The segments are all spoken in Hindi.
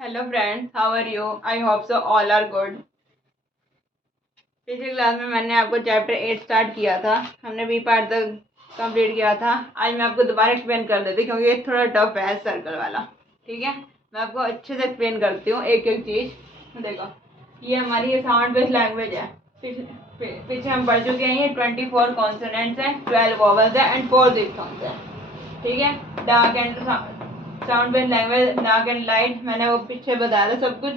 Hello friends, how are you? I hope so all are good. पिछली क्लास में मैंने आपको चैप्टर 8 स्टार्ट किया था। हमने बी पार्ट तक कंप्लीट किया था। आज मैं आपको दोबारा एक्सप्लेन कर देती क्योंकि ये थोड़ा टफ है सर्कल वाला। ठीक है, मैं आपको अच्छे से एक्सप्लेन करती हूँ एक एक चीज़। देखो, ये हमारी ये साउंड बेस्ड लैंग्वेज है। पीछे हम पढ़ चुके हैं। ये 24 कॉन्सोनेंट्स हैं, 12 वोवल्स हैं एंड 4 डिप्थोन्स हैं। ठीक है, dark and sound based language, dark and light, मैंने वो पीछे बताया था सब कुछ।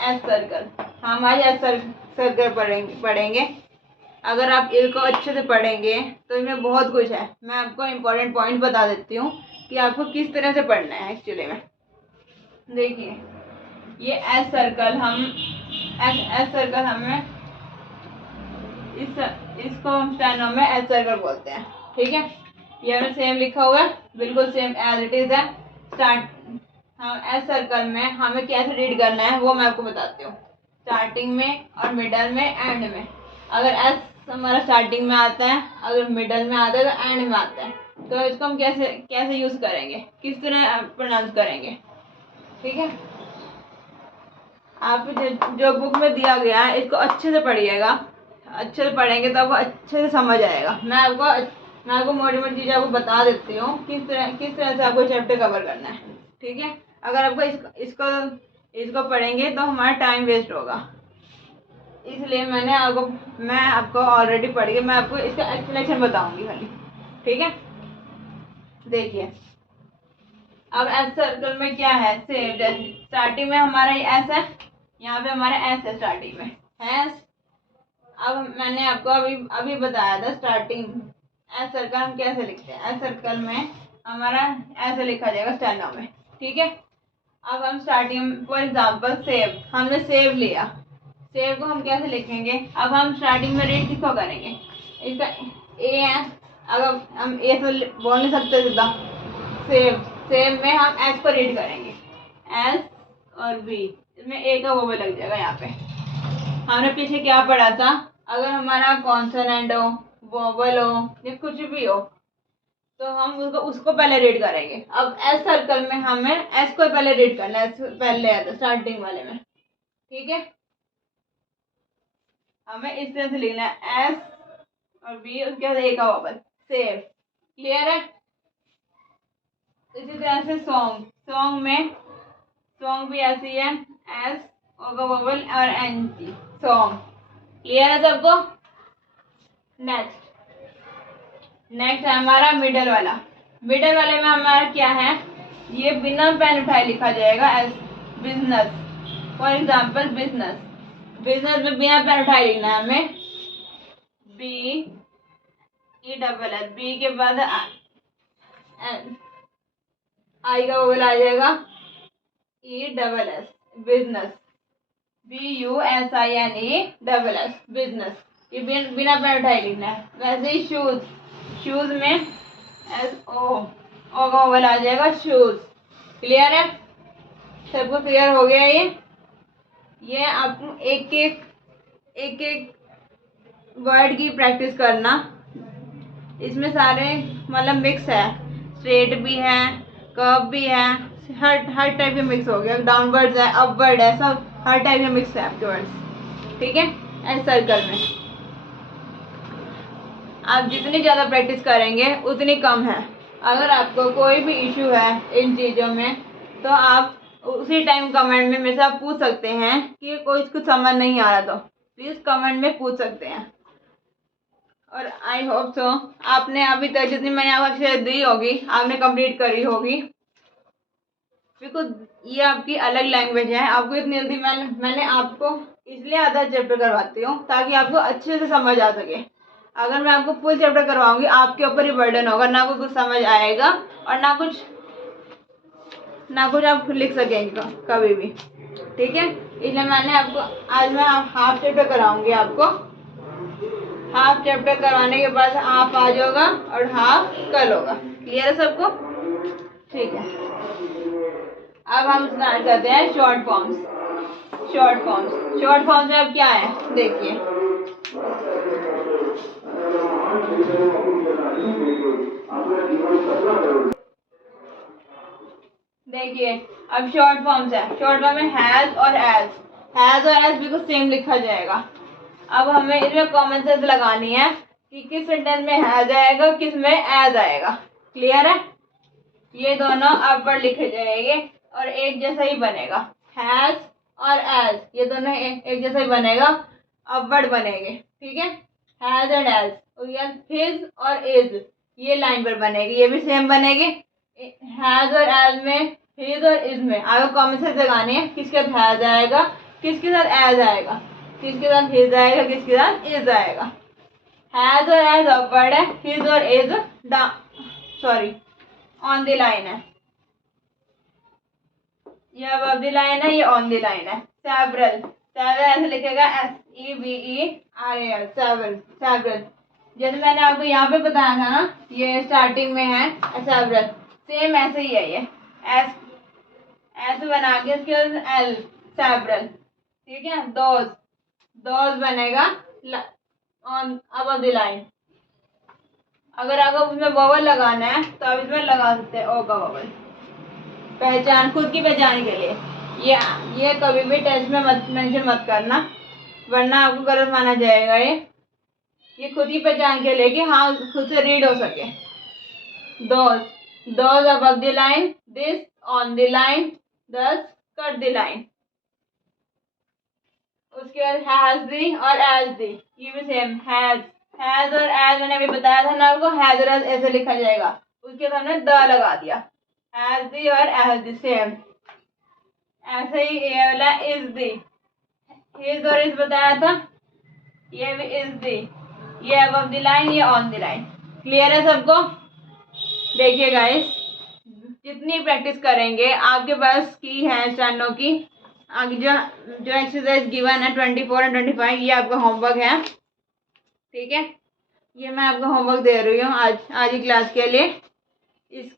एस सर्कल, हम आज एस सर्कल पढ़ेंगे। अगर आप इसको अच्छे से पढ़ेंगे तो इसमें बहुत कुछ है। मैं आपको इम्पोर्टेंट पॉइंट बता देती हूँ कि आपको किस तरह से पढ़ना है एक्चुअली में। देखिए, ये एस सर्कल हमें इसको हम स्टेनो में एस सर्कल बोलते हैं। ठीक है, ये हमें सेम लिखा हुआ है, बिल्कुल सेम एज इट इज है। हम एस सर्कल में हमें कैसे रीड करना है वो मैं आपको बताती हूँ। स्टार्टिंग में और मिडल में, एंड में। अगर एस हमारा स्टार्टिंग में आता है, अगर मिडल में आता है तो एंड में आता है, तो इसको हम कैसे कैसे यूज करेंगे, किस तरह प्रोनाउंस करेंगे। ठीक है, आप जो बुक में दिया गया है इसको अच्छे से पढ़िएगा। अच्छे से पढ़ेंगे तो आपको अच्छे से समझ आएगा। मैं आपको मोटी मोटी चीज़ें आपको बता देती हूँ किस तरह से आपको चैप्टर कवर करना है। ठीक है, अगर आपको इसको पढ़ेंगे तो हमारा टाइम वेस्ट होगा। इसलिए मैं आपको ऑलरेडी पढ़ के मैं आपको इसका एक्सप्लेनेशन बताऊंगी खाली। ठीक है, देखिए, अब एस सर्कल में क्या है, सेम जैसे स्टार्टिंग में हमारा ये एस है, यहाँ पे हमारा एस है स्टार्टिंग में है। अब मैंने आपको अभी बताया था स्टार्टिंग एस सर्कल हम कैसे लिखते हैं। एस सर्कल में हमारा ऐसे लिखा जाएगा स्टेनो में। ठीक है, अब हम स्टार्टिंग फॉर एग्जांपल सेव, हमने सेव लिया। सेव को हम कैसे लिखेंगे, अब हम स्टार्टिंग में रीड किसको करेंगे, इसका ए है। अगर हम ए तो बोल नहीं सकते सीधा, सेव सेव में हम एस को रीड करेंगे, एस और वी, इसमें ए का वो भी लग जाएगा। यहाँ पे हमने पीछे क्या पढ़ा था, अगर हमारा कॉन्सोनेंट हो, वोवल हो या कुछ भी हो तो हम उसको पहले रीड करेंगे। अब एस सर्कल में हमें एस को पहले रीड करना है, पहले आता स्टार्टिंग वाले में। ठीक है, हमें इस तरह से लिखना है, एस और बी, उसके बाद ए का वोवल, सेव। क्लियर है। इसी तरह से सॉन्ग भी ऐसी है, एस ओ का वोवल और एन जी, सॉन्ग। क्लियर है सबको। नेक्स्ट है हमारा मिडल वाला। मिडल वाले में हमारा क्या है, ये बिना पेन उठाए लिखा जाएगा S, business. For example business, business में बिना पेन उठाए लिखना है हमें, B E double S, B के बाद आई का वोवल आ जाएगा, E double S, business, BUSINE business. ये बिना पेन उठाए लिखना है। वैसे ही शूज, शूज में SO का वोवल आ जाएगा, शूज। क्लियर है, सबको क्लियर हो गया। ये आपको एक एक वर्ड की प्रैक्टिस करना। इसमें सारे मतलब मिक्स है, स्ट्रेट भी है, कर्व भी है, हर टाइप के मिक्स हो गया। डाउनवर्ड्स है, अपवर्ड है, सब हर टाइप के मिक्स है आपके वर्ड्स। ठीक है, एस सर्कल में आप जितनी ज़्यादा प्रैक्टिस करेंगे उतनी कम है। अगर आपको कोई भी इशू है इन चीज़ों में तो आप उसी टाइम कमेंट में मेरे से आप पूछ सकते हैं कि कोई कुछ समझ नहीं आ रहा तो प्लीज़ कमेंट में पूछ सकते हैं। और आई होप सो आपने अभी तक जितनी मैंने आपको दी होगी आपने कंप्लीट करी होगी, बिकॉज ये आपकी अलग लैंग्वेज है। आपको इतनी जल्दी मैंने आपको इसलिए आधा चैप्टर करवाती हूँ ताकि आपको अच्छे से समझ आ सके। अगर मैं आपको फुल चैप्टर करवाऊंगी आपके ऊपर ही बर्डन होगा, ना कुछ समझ आएगा और ना कुछ आप लिख सकेंगे कभी भी। ठीक है, इसलिए आज मैं हाफ चैप्टर कराऊंगी आपको। हाफ चैप्टर करवाने के बाद हाफ आज होगा और हाफ कल होगा। क्लियर है सबको। ठीक है, अब हम स्टार्ट करते हैं शॉर्ट फॉर्म्स। शॉर्ट फॉर्म्स में अब क्या है, देखिए, देखिए अब शॉर्ट फॉर्म्स है। शॉर्ट फॉर्म में हैज और एज बिल्कुल सेम लिखा जाएगा। अब हमें इसमें कॉमन सेंस लगानी है कि किस सेंटेंस में हैज आएगा, किस में एज आएगा। क्लियर है? ये दोनों अपवर्ड लिखे जाएंगे और एक जैसा ही बनेगा। हैज और एज ये दोनों एक जैसा ही बनेगा, अपवर्ड बनेंगे। ठीक है, हैज एंड एज। हिज और इज ये लाइन पर बनेगी, ये भी सेम बनेगी। हैज और एज में, हिज और इज में आपको कॉमन सेंस लगानी है। किसके साथ हैज आएगा, किसके साथ एज आएगा, किसके साथ हिज आएगा, किसके साथ इज आएगा। हैज और एज अपवर्ड है, हिज और इज ऑन द लाइन है। ये अबव द लाइन है, ये ऑन द लाइन है। सेवरल ऐसे लिखेगा SEVERAL सेवरल। जैसे मैंने आपको यहाँ पे बताया था ना, ये स्टार्टिंग में है सेवरल, सेम ऐसे ही है। ये ऐसे बना के उसके बाद L सेवरल। ठीक है, दोज बनेगा ऑन अबव द लाइन। अगर आपको उसमें वोवल लगाना है तो आप इसमें लगा सकते हैं ओ का वोवल, पहचान, खुद की पहचान के लिए। ये कभी भी टेस्ट में मेंशन मत करना, वरना आपको गलत माना जाएगा। ये खुद की पहचान के लिए कि हाँ खुद से रीड हो सके। Those above the line, this on the line, दस कट द लाइन। उसके बाद हैज दी और एज दी, ये भी सेम। हैज और एज मैंने अभी बताया था ना आपको, हैज और एज ऐसे लिखा जाएगा, उसके सामने द लगा दिया। हैज दी और एज दी सेम। ऐसे ही ये वाला इज दी, हिज और इज बताया था, ये भी इज दी। ये अबव द लाइन, ये ऑन द लाइन। क्लियर है सबको? देखिए गाइस, जितनी प्रैक्टिस करेंगे आपके पास की है स्टेनो की। आगे जो एक्सरसाइज गिवन है 24 और 25, ये आपका होमवर्क है। ठीक है, ये मैं आपको होमवर्क दे रही हूँ आज की क्लास के लिए। इस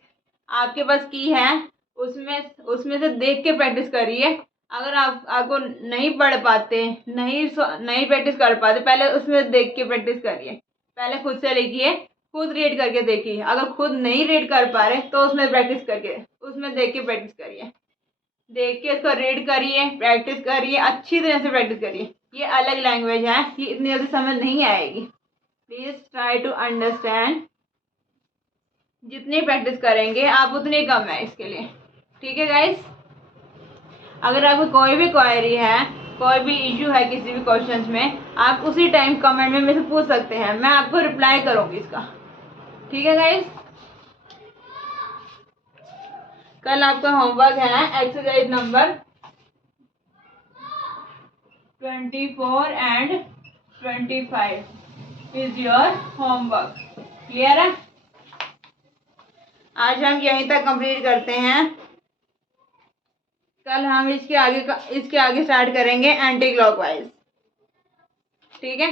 आपके पास की है, उसमें से देख के प्रैक्टिस करिए। अगर आपको नहीं पढ़ पाते, नहीं प्रैक्टिस कर पाते, पहले उसमें देख के प्रैक्टिस करिए। पहले खुद से लिखिए, खुद रीड करके देखिए। अगर खुद नहीं रीड कर पा रहे तो उसमें प्रैक्टिस करके, उसमें देख के प्रैक्टिस करिए। देख के इसको रीड करिए, प्रैक्टिस करिए, अच्छी तरह से प्रैक्टिस करिए। ये अलग लैंग्वेज है, ये इतनी जल्दी समझ नहीं आएगी। Please try to understand. जितनी प्रैक्टिस करेंगे आप उतनी कम है इसके लिए। ठीक है गाइस, अगर आपको कोई भी क्वेरी है, कोई भी इशू है किसी भी क्वेश्चंस में, आप उसी टाइम कमेंट में मुझसे पूछ सकते हैं, मैं आपको रिप्लाई करूँगी इसका। ठीक है गाइस, कल आपका होमवर्क है exercise number 24 and 25 is your homework. Clear है? आज हम यहीं तक कंप्लीट करते हैं। कल हम इसके आगे स्टार्ट करेंगे एंटी क्लॉकवाइज। ठीक है,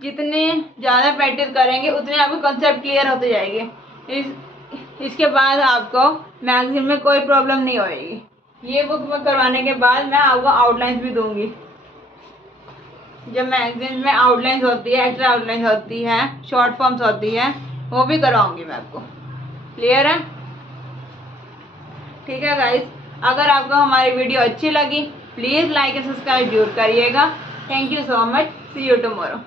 जितने ज़्यादा प्रैक्टिस करेंगे उतने आपको कॉन्सेप्ट क्लियर होते जाएंगे। इसके बाद आपको मैगजीन में कोई प्रॉब्लम नहीं होएगी। ये बुक में करवाने के बाद मैं आपको आउटलाइंस भी दूंगी। जब मैगजीन में आउटलाइंस होती है, एक्स्ट्रा आउटलाइंस होती है, शॉर्ट फॉर्म्स होती है, वो भी करवाऊंगी मैं आपको। क्लियर है? ठीक है गाइस, अगर आपको हमारी वीडियो अच्छी लगी प्लीज़ लाइक एंड सब्सक्राइब जरूर करिएगा। Thank you so much, see you tomorrow.